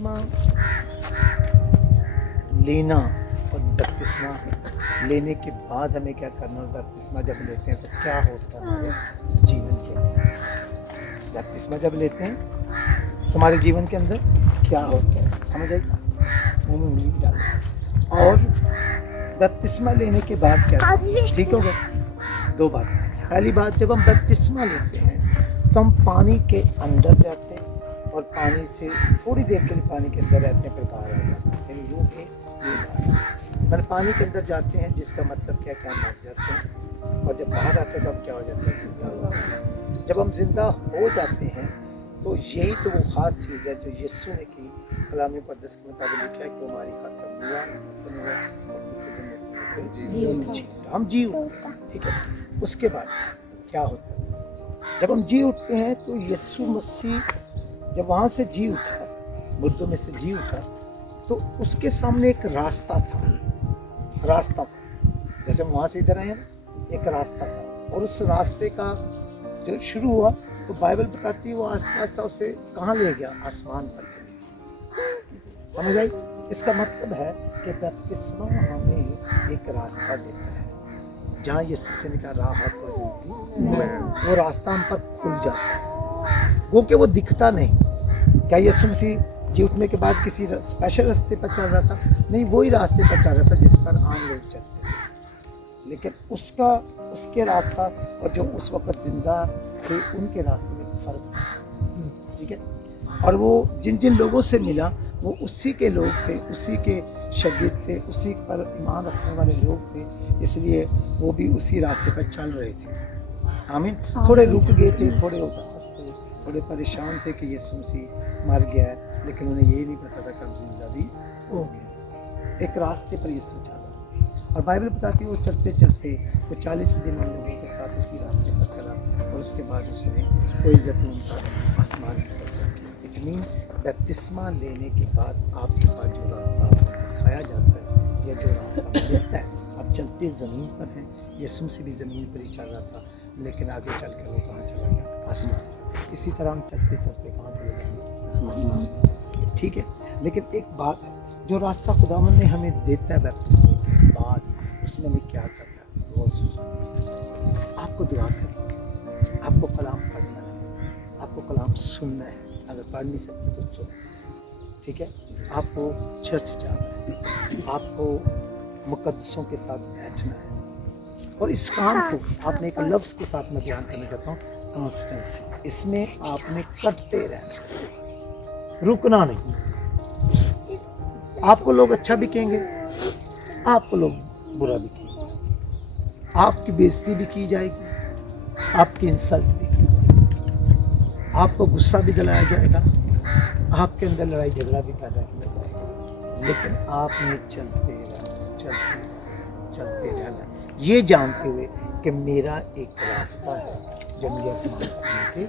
बपतिस्मा लेना और बपतिस्मा लेने के बाद हमें क्या करना, और बपतिस्मा जब लेते हैं तो क्या होता है हमारे जीवन के अंदर। बपतिस्मा जब लेते हैं तुम्हारे जीवन के अंदर क्या होता है, समझ आई? मुंह में उंगली डालो। और बपतिस्मा लेने के बाद क्या, ठीक हो गया? दो बात। पहली बात, जब हम बपतिस्मा लेते हैं तो हम पानी के अंदर जाते हैं और पानी से थोड़ी देर के लिए पानी के अंदर रहते हैं, फिर बाहर आ जाते हैं। यूँ के मैंने पानी के अंदर जाते हैं जिसका मतलब क्या, क्या मर जाते हैं, और जब बाहर आते हैं तो हम क्या हो जाते हैं, जिंदा हो जाते हैं। जब हम जिंदा हो जाते हैं तो यही तो वो ख़ास चीज़ है जो यीशु ने की। कलाम मुक़द्दस के मुताबिक लिखा है कि हमारी खातिर हुआ हम जी उठते, ठीक है। उसके बाद क्या होता है, जब हम जी उठते हैं तो यीशु मसीह जब वहाँ से जी उठा, मुर्दों में से जी उठा, तो उसके सामने एक रास्ता था। जैसे हम वहाँ से इधर आए हैं, एक रास्ता था, और उस रास्ते का जो शुरू हुआ तो बाइबल बताती है वो आस्ता आस्ता उसे कहाँ ले गया, आसमान पर ले गया। समझ आई? इसका मतलब है कि बपतिस्मा हमें एक रास्ता देता है जहाँ यीशु से निकल राह और जिंदगी, वो रास्ता हम पर खुल जाता है। वो कि वो दिखता नहीं। क्या यीशु मसीह जी उठने के बाद किसी स्पेशल रास्ते पर चल रहा था? नहीं, वही रास्ते पर चल रहा था जिस पर आम लोग चलते थे, लेकिन उसके रास्ता और जो उस वक्त जिंदा थे उनके रास्ते में फर्क था, ठीक है। और वो जिन जिन लोगों से मिला वो उसी के लोग थे, उसी के शागिर्द थे, उसी पर ईमान रखने वाले लोग थे, इसलिए वो भी उसी रास्ते पर चल रहे थे। आमीन। थोड़े रुक गए थे, थोड़े उदास थे, थोड़े परेशान थे कि यीशु मसीह मर गया है, लेकिन उन्हें ये नहीं पता था कब जिंदा भी हो गया। एक रास्ते पर यीशु चला, और बाइबल बताती है वो चलते चलते वो 40 दिन उन लोगों के साथ उसी रास्ते पर चला, और उसके बाद उसने कोई जैतून का आसमान की तरफ किया। इट मीन बपतिस्मा लेने के बाद आपके पास जो रास्ता आपको दिखाया जाता है या जो रास्ता मिलता है, आप चलते ज़मीन पर हैं। यीशु से भी ज़मीन पर ही चल रहा था, लेकिन आगे चल कर वो कहाँ चला गया, आसमान। इसी तरह हम चलते चलते कहाँ चले जाएंगे, आसमान, ठीक है। लेकिन एक बात है, जो रास्ता खुदावंद ने हमें देता है बपतिस्मा के बाद, उसमें हमें क्या करना है, वो आपको दुआ करनी है, आपको कलाम पढ़ना है, आपको कलाम सुनना है। अगर पढ़ नहीं सकते तो सुनो, ठीक है। आपको चर्च जाना है, आपको मुकद्दसों के साथ बैठना है, और इस काम को आपने एक लफ्ज़ के साथ मैं बयान करना चाहता हूँ, कॉन्स्टेंसी। इसमें आपने करते रहना, रुकना नहीं। आपको लोग अच्छा भी कहेंगे, आपको लोग बुरा भी कहेंगे, आपकी बेइज्जती भी की जाएगी, आपकी इंसल्ट भी की जाएगी, आपको गुस्सा भी दिलाया जाएगा, आपके अंदर लड़ाई झगड़ा भी पैदा किया जाएगा, लेकिन आपने चलते रहना, ये जानते हुए कि मेरा एक रास्ता है जब मुझे आसमान के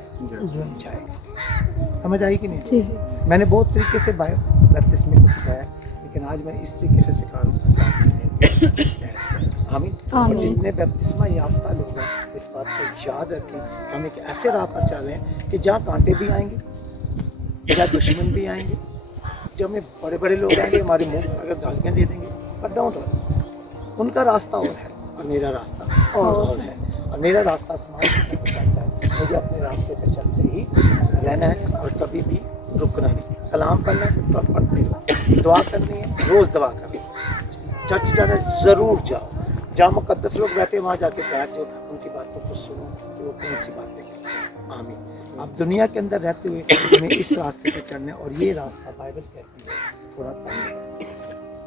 जाएगा। समझ आई कि नहीं? मैंने बहुत तरीके से बपतिस्मे को सिखाया, लेकिन आज मैं इस तरीके से सिखा रहा हूँ। आमीन। और जितने बपतिस्मा याफ्ता लोग हैं, इस बात को याद रखें कि हम एक ऐसे राह पर चल रहे हैं कि जहाँ कांटे भी आएंगे, जहाँ दुश्मन भी आएंगे, जब हमें बड़े बड़े लोग आएंगे हमारे मुंह पर अगर गालियाँ दे देंगे, पर डोंट वरी, उनका रास्ता और है और मेरा रास्ता और है, और मेरा रास्ता आसमान की तरफ जाता है। मुझे अपने रास्ते पर चलते ही रहना है और कभी भी रुकना नहीं। कलाम पढ़ना है तो पढ़ते रहो, दुआ करनी है, रोज़ दुआ करनी है, चर्च जाना ज़रूर जाओ, जहाँ मुकद्दस लोग बैठे वहाँ जाके बैठ जाओ, उनकी बातों को सुनो कि वो कौन सी बातें करते हैं। आमीन। आप दुनिया के अंदर रहते हुए हमें इस रास्ते पर चलना है, और ये रास्ता बाइबल कहती है थोड़ा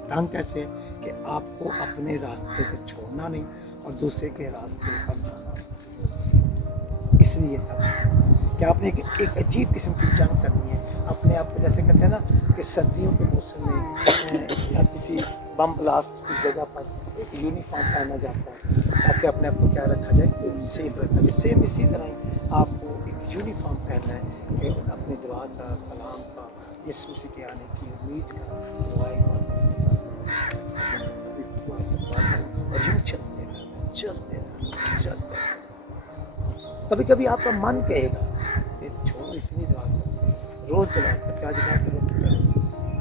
तंग कैसे, कि आपको अपने रास्ते को छोड़ना नहीं और दूसरे के रास्ते पर जाना। इसलिए था कि आपने एक अजीब किस्म की जंग करनी है अपने आप को, जैसे कहते हैं ना कि सर्दियों के मौसम में या किसी बम ब्लास्ट की जगह पर एक यूनिफॉर्म पहना जाता है ताकि अपने आप को क्या रखा जाए, सेफ रखा जाए। सेम इसी तरह ही आपको एक यूनिफॉर्म पहनना है कि अपने दुआ का, कलाम का, यीशु मसीह के आने की उम्मीद का, दुआएं और यूँ चलते रहना। कभी कभी आपका मन कहेगा कि छोड़ो इतनी दुआ करते, रोज़ दुआ करते, आज दुआ करो,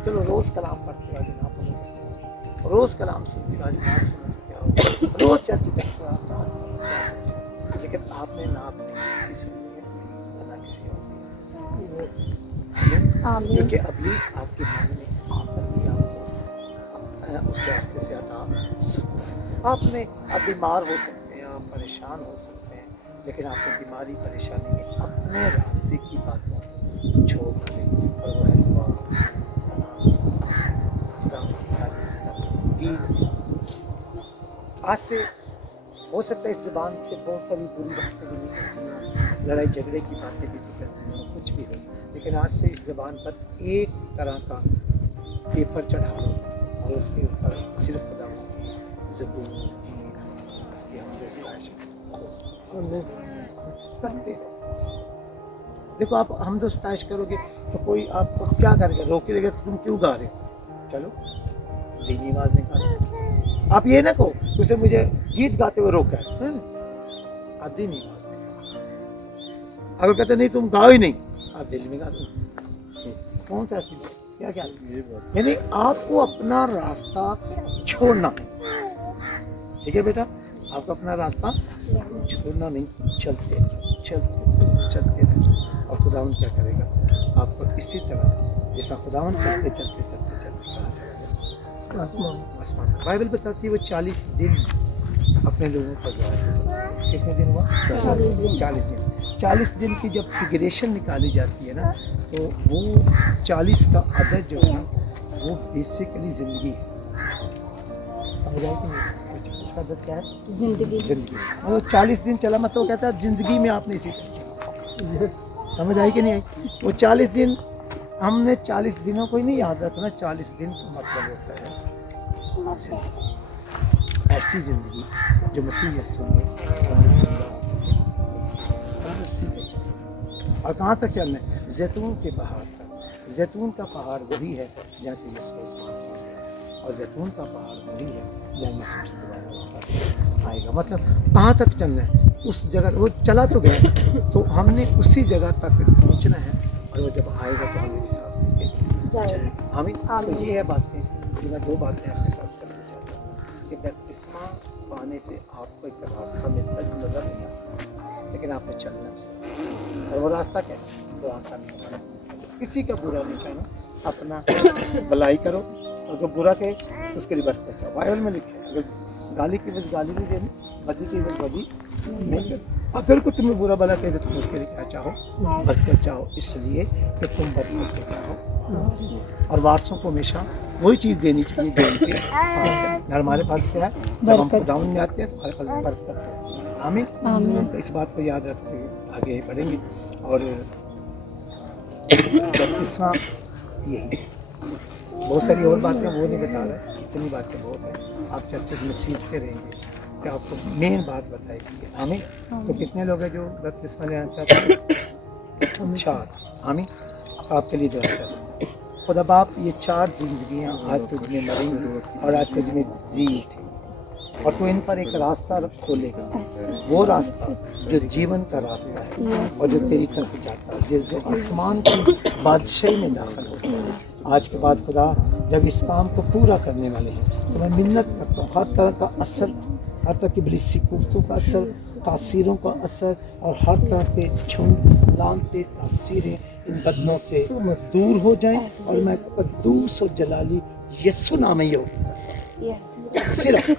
चलो रोज कलाम पढ़ते हो, आज ना पढ़ो तो क्या होगा? रोज कलाम सुनते हो, आज ना सुनो तो क्या होगा? रोज चर्च जाते हो, आज ना जाओ तो क्या होगा? लेकिन आपने ना अपनी किसी सुनी है ना किसी और की सुनी। आमीन। क्योंकि अबलीस आपके मन में आकर भी आपको उस रास्ते से हटा सकता है। आप बीमार हो सकते हैं, आप परेशान हो सकते हैं, लेकिन आपको बीमारी परेशानी में अपने रास्ते की बातों को छोड़ दें, और वो है दुआ, नमाज, खुदा की तारीफ करना, गीत गाना। आज से हो सकता है इस ज़बान से बहुत सारी बुरी बातें भी निकलती हों, लड़ाई झगड़े की बातें भी निकलती हों, कुछ भी हो, लेकिन आज से इस ज़बान पर एक तरह का पेपर चढ़ा लो और उसके ऊपर सिर्फ खुदा की ज़बूर की असली करते रहो। देखो आप हमदोस्ताइश करोगे तो कोई आपको क्या करेगा, रोकेगा तो तुम क्यों गा रहे हो? चलो दीनी आवाज़ निकालो। आप ये ना कहो उसे मुझे गीत गाते हुए रोका है, आप दीनी आवाज़ निकालो। अगर कहते नहीं तुम गाओ ही नहीं, आप दिल में गा दो। कौन सा चीज़ क्या क्या, यानी आपको अपना रास्ता छोड़ना है। ठीक है बेटा, आपको अपना रास्ता छोड़ना नहीं, चलते चलते चलते रहे। और खुदावन क्या करेगा आपको इसी तरह, जैसा खुदावन चलते चलते चलते चलते आसमान आसमान। बाइबल बताती है वो 40 दिन अपने लोगों का ज़ाहिर हुआ। कितने दिन हुआ? 40 दिन। 40 दिन की जब फिगरेशन निकाली जाती है ना, तो वो 40 का अदद जो है ना, वो बेसिकली ज़िंदगी है। समझ आया कि नहीं? 40 का अदद क्या है? जिंदगी। मतलब 40 दिन चला, मतलब वो कहता है ज़िंदगी में आपने इसी तरह। समझ आई कि नहीं आई? वो 40 दिन, हमने 40 दिनों को ही नहीं याद रखना, 40 दिन का मतलब होता है ऐसी ज़िंदगी जो मसीह यीशु ने हमें जिंदा होने से। और कहाँ तक चलना है? जैतून के पहाड़ तक। जैतून का पहाड़ वही है जहाँ से यीशु आसमान पर गया, और जैतून का पहाड़ वही है जहाँ यीशु दोबारा वापस आएगा। मतलब कहाँ तक चलना है? उस जगह वो चला तो गया, तो हमने उसी जगह तक पहुँचना है, और वो जब आएगा तो हमें साथ लेके चलेगा। आमीन। तो ये है बातें कि मैं 2 बातें आपके साथ करना चाहता हूँ कि बपतिस्मा पाने से आपको एक रास्ता मिलता है जो नज़र नहीं आता, लेकिन आपने चलना है, और वो रास्ता क्या है? दुआ करना। किसी का बुरा नहीं चाहना, अपना भलाई करो, अगर बुरा कहे तो उसके लिए बरकत चाहो। बाइबल में लिखा है अगर गाली की बस गाली नहीं देनी, बदी की बस बदी नहीं करनी। अगर कोई तुम्हें बुरा भला कहे तो तुम उसके लिए क्या चाहो? बरकत चाहो, इसलिए कि तुम बरकत के चाहो। और वारसों को हमेशा वही चीज़ देनी चाहिए जो उनके पास है। और हमारे पास क्या है? जब हम खुदावन में आते हैं तो हमारे पास बरकत है। आमीन। तो इस बात को याद रखते हुए आगे बढ़ेंगे। और बपतिस्मा यही, बहुत सारी और बातें वो नहीं बता रहे, इतनी बातें बहुत हैं, आप चर्चेस में सीखते रहेंगे कि आपको मेन बात बताएगी। आमीन। तो कितने लोग हैं जो बपतिस्मा लेना चाहते हैं? 4। आमीन। आपके लिए दुआ कर रहे हैं। खुदा बाप, ये 4 जिंदगियां आज तुझ में मरेंगी और आज तुझ में जी उठेंगी, और तू इन पर एक रास्ता खोलेगा, वो रास्ता जो जीवन का रास्ता है और जो तेरी तरफ जाता है, जो आसमान की बादशाही में दाखिल होता है। आज के बाद खुदा जब इस काम को पूरा करने वाले हैं तो मैं मिन्नत करता हूँ, हर तरह का असर, हर तरह की बड़ी सिकुफ़तों का असर, तासीरों का असर, और हर तरह के झुंड लानते तासीरें इन बदनों से दूर हो जाएं, और मैं कद्दूस और जलाली यीशु नाम में योग सिर्फ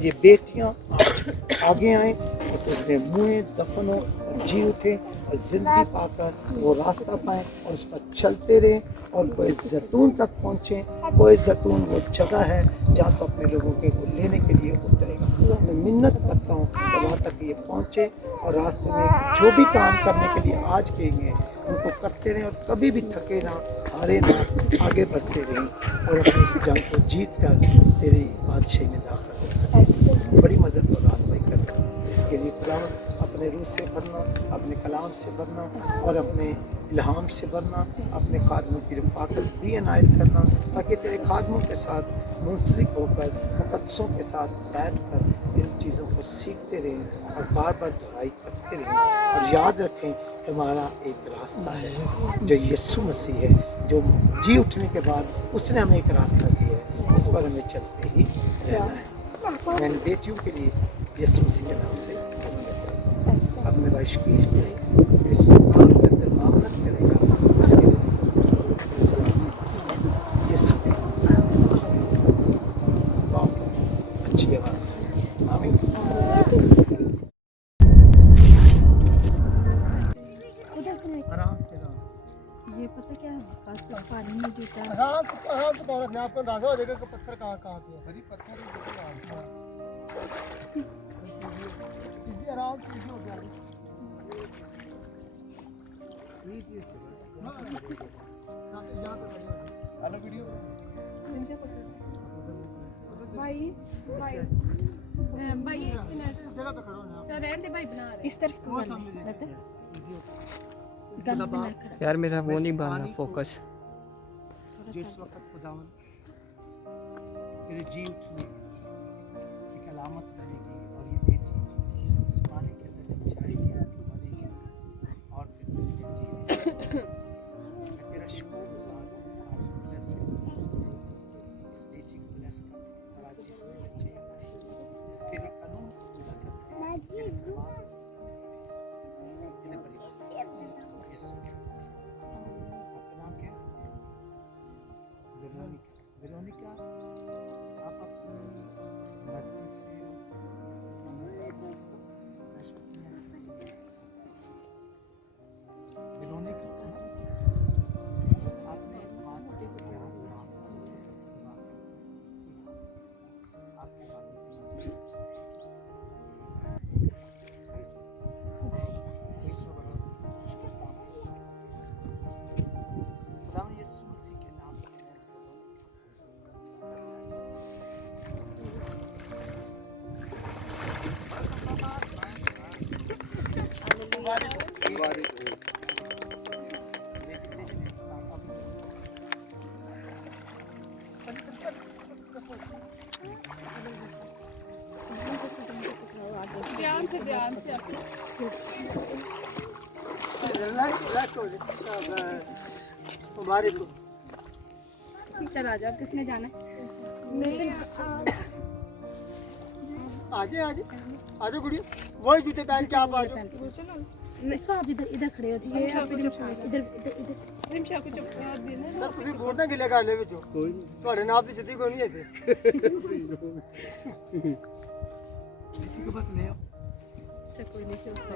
ये बेटियां आज आगे आएँ और तुझमें मुँह दफन हो और जी उठे और ज़िंदगी पाकर वो रास्ता पाएँ और उस पर चलते रहें, और कोई जैतून तक पहुँचें। कोई जैतून वो जगह है जहाँ तो अपने लोगों के को लेने के लिए उतरेगा। मैं मिन्नत करता हूँ कि वहाँ तक ये पहुँचे, और रास्ते में जो भी काम करने के लिए आज के लिए उनको करते रहें, और कभी भी थके ना, हारे ना, आगे बढ़ते रहें, और अपनी इस जंग को जीत कर तेरी बादशाही में दाखिल हो सकें। बड़ी मदद और रहनुमाई करना, इसके लिए खुदावन अपने रूह से भरना, अपने कलाम से भरना, और अपने इल्हाम से भरना, अपने खादमों की रफ़ाकत भी इनायत करना, ताकि तेरे खादमों के साथ मुंसलिक होकर मुक़द्दसों के साथ बैठ कर इन चीज़ों को सीखते रहें और बार बार दोहराई करते रहें, और याद रखें हमारा एक रास्ता है जो यीशु मसीह है, जो जी उठने के बाद उसने हमें एक रास्ता दिया है, इस पर हमें चलते ही रहना है। मैंने बेटियों के लिए यीशु मसीह के नाम से अपने वश की विश्वास के अंदर मामलत करेगा, उसके लिए यीशु के बहुत अच्छी बात। आमीन। आराम से ये पता क्या है बस पानी में जूता आराम से पौधा मैं आपको अंदाजा हो जाएगा कि पत्थर कहाँ कहाँ पे है। बड़ी पत्थर है, आराम से हो गया। हेलो वीडियो भाई भाई भाई एक मिनट जगह पे खड़ो ना। चल रहने दे भाई बना रहे इस तरफ को लगता है गंद में ना खड़ा यार मेरा वो नहीं बन रहा फोकस। जिस वक्त खुदावन तेरे जी उठने एक अलामत करेगी और ये बेटी उस पानी के अंदर जब जाएगी मरेगी और फिर तेरे जी मैं तेरा शुक्रगुजार हूँ। आप ब्लेस कर इस बेटी को ब्लेस कर और आज जितने बच्चे तेरे कानून को पूरा करते हैं तेरे परिवार यीशु के नाम से। आपका नाम क्या है? वेरोनिका। आप अपनी मर्जी से वेरोनिका आपने बात किया आपके बात यीशु मसीह के नाम से ध्यान से मुबारक हो। चल आ जाओ, किसने जाना है? आजे आजे आजे गुड़िया वही जूते पहन के आप आ जाओ। इस आप इधर इधर खड़े हो इधर इधर इधर रिमशा को चुप देना सर ਤੁਸੀਂ ਵੋਟ ਨਾ ਗਿਲੇ ਕਰ ਲੈ ਵਿੱਚੋਂ ਤੁਹਾਡੇ ਨਾਮ ਦੀ ਜੁੱਤੀ ਕੋਈ ਨਹੀਂ ਇੱਥੇ ਜੁੱਤੀ को बस ले आओ। अच्छा कोई नहीं फिर उसका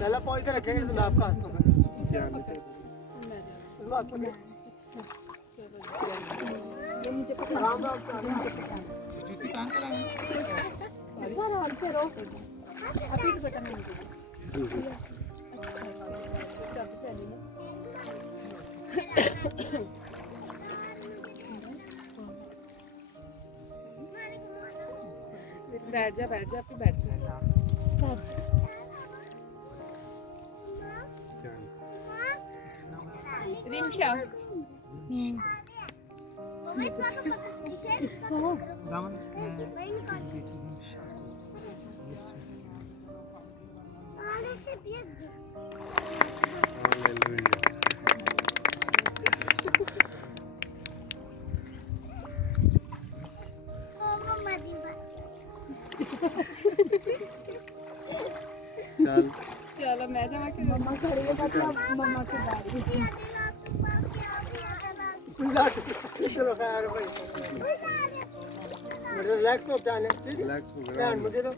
पहला पॉइंट रखेंगे तो मैं आपका हाथ पकड़ मैं जा हाथ पकड़ ये मुझे पता आराम से जूती पहन कर आए इस बार आराम से रहो अभी तो बटन नहीं दे चल चली ना बैठ जा अपनी बैठ जा रिमशा इसको दामन चल चलो मैं जावा के मम्मा खड़ी है मतलब मम्मा के बाद चलो खैर भाई रिलैक्स हो जाने रिलैक्स हो गया मुझे तो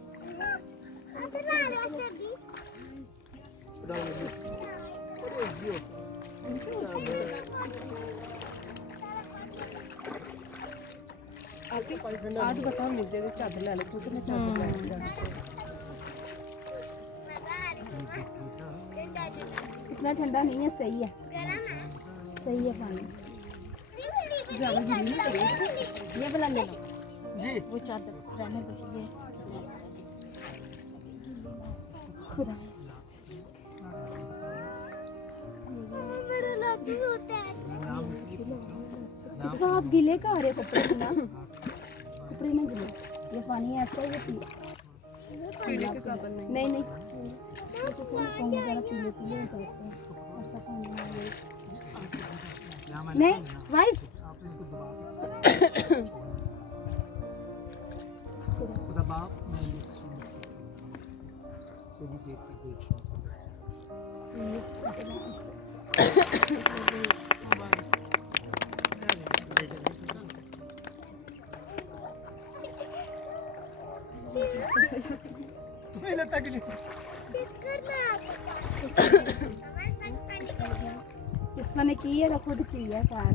आपके आज बताओ मिल जाए चादर ले लो खुद में चादर ले इतना ठंडा नहीं है सही है पानी ये वाला ले लो जी वो चादर रहने दो ये खुदा इसको आप गिले का आ रहे कपड़े ना कपड़े में गिले ये पानी ऐसा ही है पीने के काबल नहीं तो कोई कौन जरा पीले पीले करते हैं ऐसा समझ में नहीं वाइस खुदा बाप मैं यीशु मसीह तेरी बेटी देखने इसमें ने की है ना खुद की है कार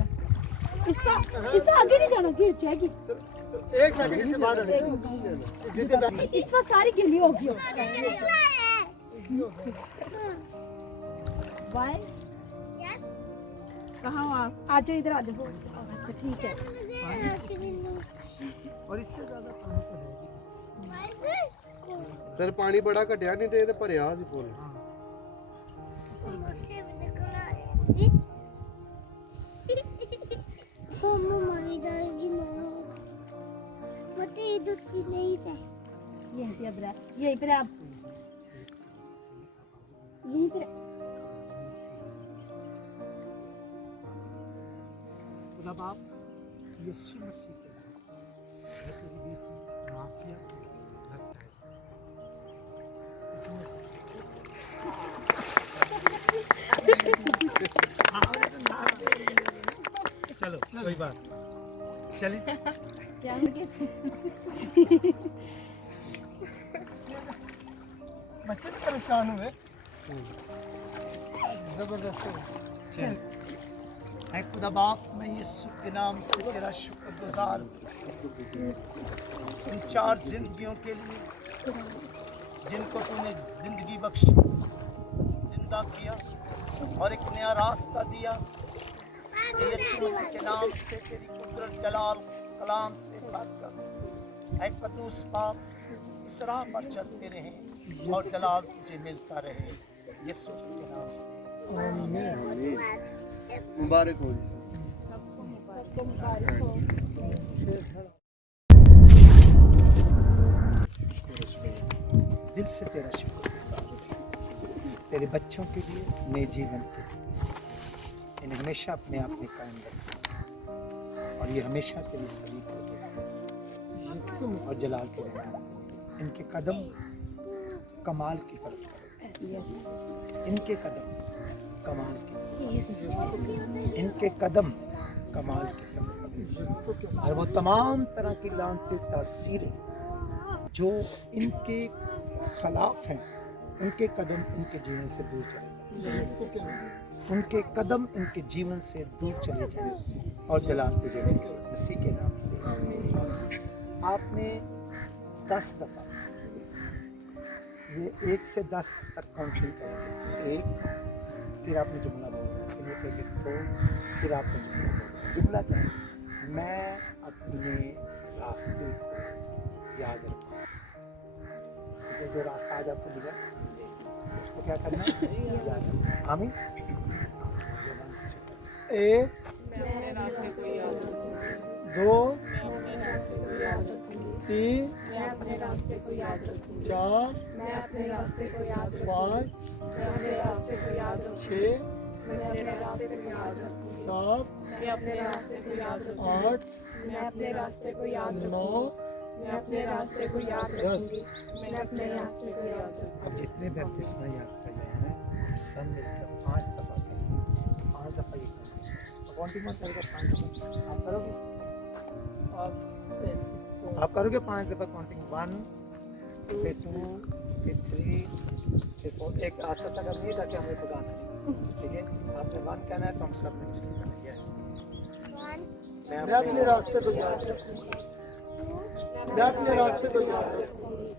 इसका आगे नहीं जाना गिर जाएगी एक सेकंड से बाहर इसमें सारी गिली होगी वाइस यस कहाँ हो आप? आ जाओ इधर आ जाओ अच्छा ठीक है और इससे ज्यादा पानी तो है सर पानी बड़ा घटिया नहीं ते भरिया सी फुल यहीं पे अब यहीं पे आप यहीं पे खुदा बाप यीशु मसीह के नाम से मैं तेरी बेटी माफिया को लगता है चलो कोई बात चले क्या हो गया बच्चे तो परेशान हुए जबरदस्त चल ऐ खुदा बाप मैं यीशु के नाम से तेरा शुक्रगुजार हूँ इन 4 जिंदगियों के लिए जिनको तूने जिंदगी बख्शी जिंदा किया और एक नया रास्ता दिया यीशु मसीह के नाम से तेरी कुदरत जलाल कलाम से बात कर ऐ कदूस बाप इस राह पर चलते रहें और जलाल तुझे मिलता रहे यीशु के नाम से मुबारक हो जी सबको मुबारक हो दिल से तेरा शुक्र तेरे बच्चों के लिए नए जीवन के लिए इन्हें हमेशा अपने आप में कायम रखना और ये हमेशा तेरी सलीब को देखते और जलाल के रहना इनके कदम कमाल की तरफ यस इनके कदम कमाल की इनके कदम कमाल की तरफ और वो तमाम तरह की लानती तासीरें जो इनके खिलाफ हैं उनके कदम इनके जीवन से दूर चले जाएं उनके कदम इनके जीवन से दूर चले जाएं और जलाल तुझे मसीह के नाम से आपने 10 दफा ये 1 से 10 तक काउंटिंग करेंगे 1 फिर आपने जुमला बोलना फिर ये कहेंगे 2 फिर आपने जुमला क्या है मैं अपने रास्ते को याद रखूँ जो रास्ता आज आपको मिला उसको क्या करना है याद रखना आमीन 1 2 3 मैं अपने रास्ते को याद रखूंगी 4 मैं अपने रास्ते को याद 5 मैं अपने रास्ते को याद 6 मैं अपने रास्ते को याद रखूंगी 7 मैं अपने रास्ते को याद 8 मैं अपने रास्ते को याद 9 मैं अपने रास्ते को याद 10 मैं अपने रास्ते को याद अब जितने बपतिस्मा याफ्ता गए हैं हम सब मिलकर 5 दफा करेंगे 5 दफा ये काउंटिंग में चलेगा 5 दफा आप करोगे आप करोगे 5 दफा काउंटिंग 1 फिर 2 फिर 3 फिर 4 एक आशा तक नहीं था कि हमें भगाना है ठीक है आपने 1 कहना है तो हम सब ने मिलकर कहना है यस मैं अपने रास्ते को याद रखूंगी मैं अपने रास्ते को याद रखूंगी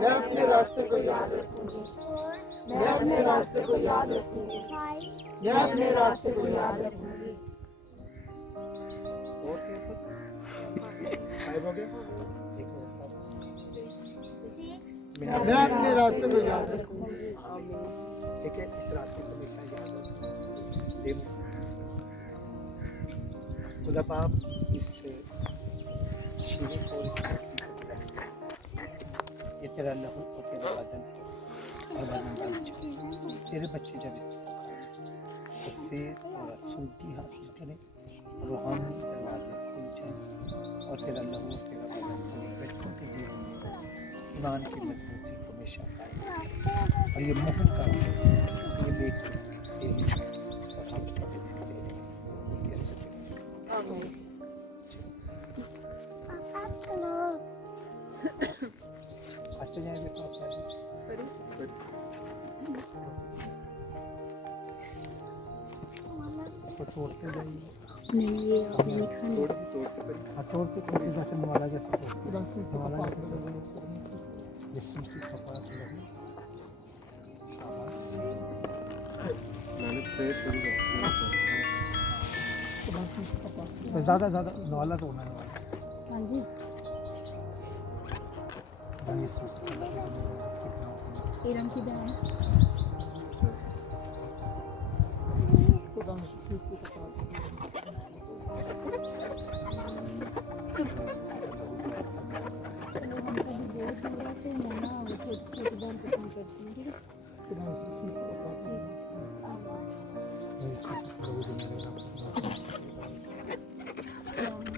मैं अपने रास्ते को याद रखूंगी मैं अपने रास्ते को याद रखूंगी मैं अपने रास्ते को याद रखूंगी और क्या 5 हो गया मैं अपने रास्ते को याद रखूंगी ठीक है इस रास्ते को हमेशा याद रखूंगी खुदा बाप इस शीरे को इस ये तेरा लहू और तेरा बदन है और तेरे बच्चे जब उससे सूटी हासिल करें, रूहानी दरवाजे खुल जाए और तेरा लहू तेरा बदन तेरे बच्चों के जीवन में ईमान की मजबूती को हमेशा कायम और ये मोहन का ये बेटी तेरी और हम सब तेरे ये सुखे अच्छा जाएंगे पापा इसको तोड़ते जाइए नहीं ये आपने नहीं खानी तोड़ते जैसे नवाला जैसे नवाला जैसे जिसमें से कपड़ा मैंने प्रेयर शुरू कर तो ज़्यादा नवाला तो होना है हाँ जी इरम की बहन चलो हम कभी बोझ हो जाते हैं ना वो छोटी बहन को फोन करती हूँ ठीक है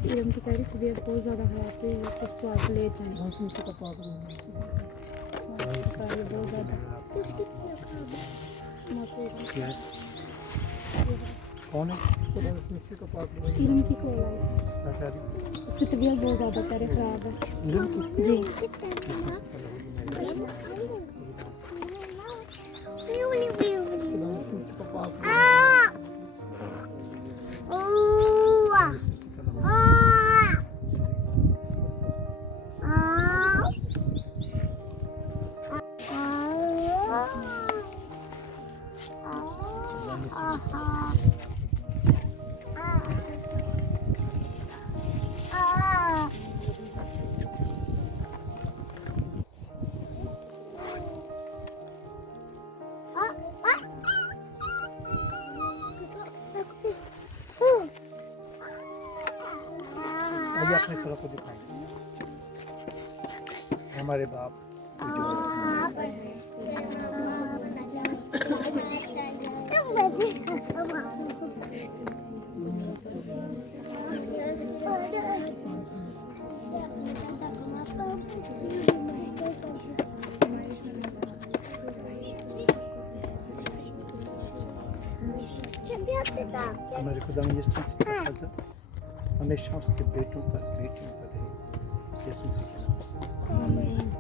इरम की तारीफ तबीयत बहुत ज़्यादा ख़राब हुई है उसको आप ले जाएँ बहुत ज़्यादा कौन है इरम की कॉल आई उसकी तबीयत बहुत ज़्यादा तारीफ ख़राब है जी आइए अपने सड़क को दिखाएं हमारे बाप हमारे खुदा में इस चीज़ का फजल हमेशा उसके बेटों पर बेटियों पर रहे यीशु मसीह के नाम से